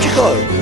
chicos.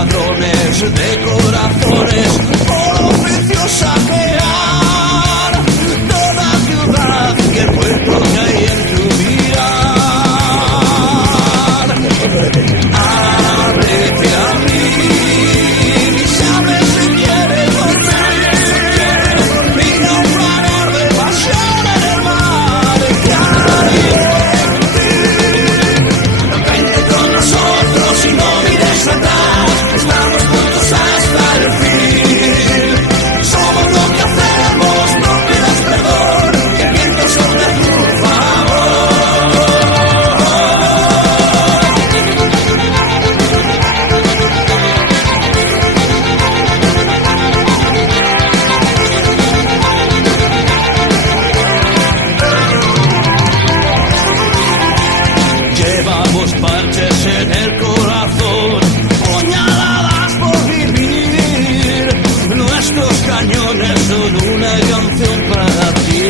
ladrones de corazones, por oficio saquear toda ciudad y el puerto que hay en tu mirar. Ábrete a mí y sabe si quieres volver y no parar de pasión en el mar que hay en ti. Vente con nosotros y no mires atrás, estamos juntos hasta el fin. Somos lo que hacemos, no pidas perdón, que el viento sopla a tu Llevamos parches en el corazón, puñaladas por vivir. Nuestros cañones son una canción para ti.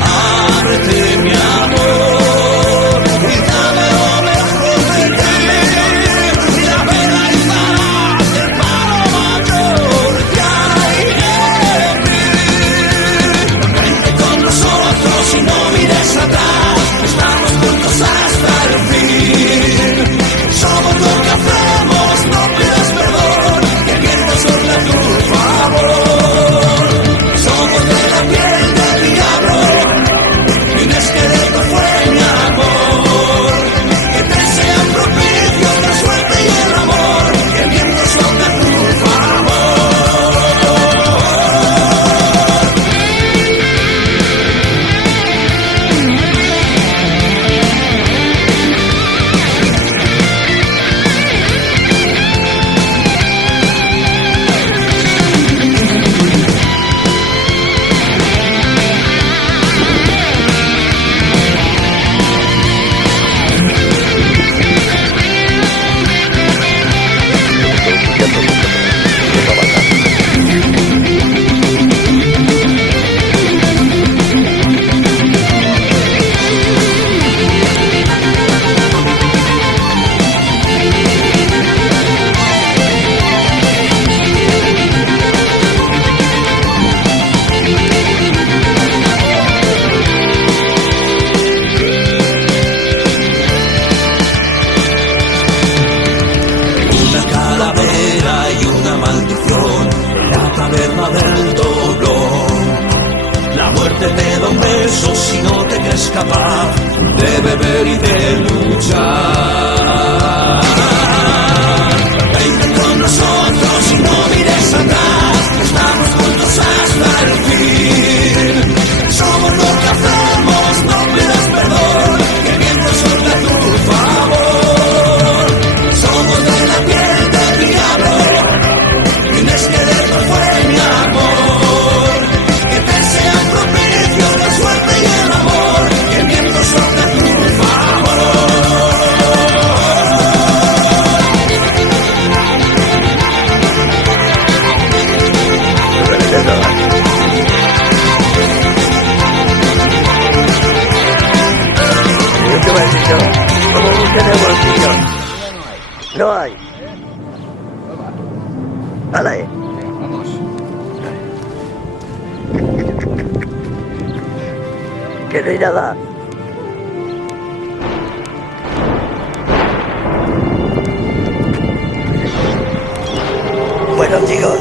Ábrete, mi amor, y dame lo mejor de ti. Y la pena y paz del paro mayor que hay en mí. Vente con nosotros y no mires atrás, estamos juntos hasta el fin. Somos lo que hacemos, no pidas perdón, que el viento sopla a tu favor. Somos de la piel del diablo, y un esqueleto fue mi amor. Que te sean propicios la suerte y el amor, que el viento sopla a tu del doblón. La muerte te da un beso si no te crees capaz de beber y de luchar. Vente con nosotros y no mires atrás, estamos juntos hasta el fin. Somos lo que hacemos, no pidas perdón, que el viento sopla a tu favor. Somos de la piel del diablo, y un esqueleto fue mi amor. Que te sean propicios la suerte y el amor, que el viento sopla a tu favor. Como busca en el bolsillo. No hay. Vale. Vamos. Que no hay nada. Bueno, chicos,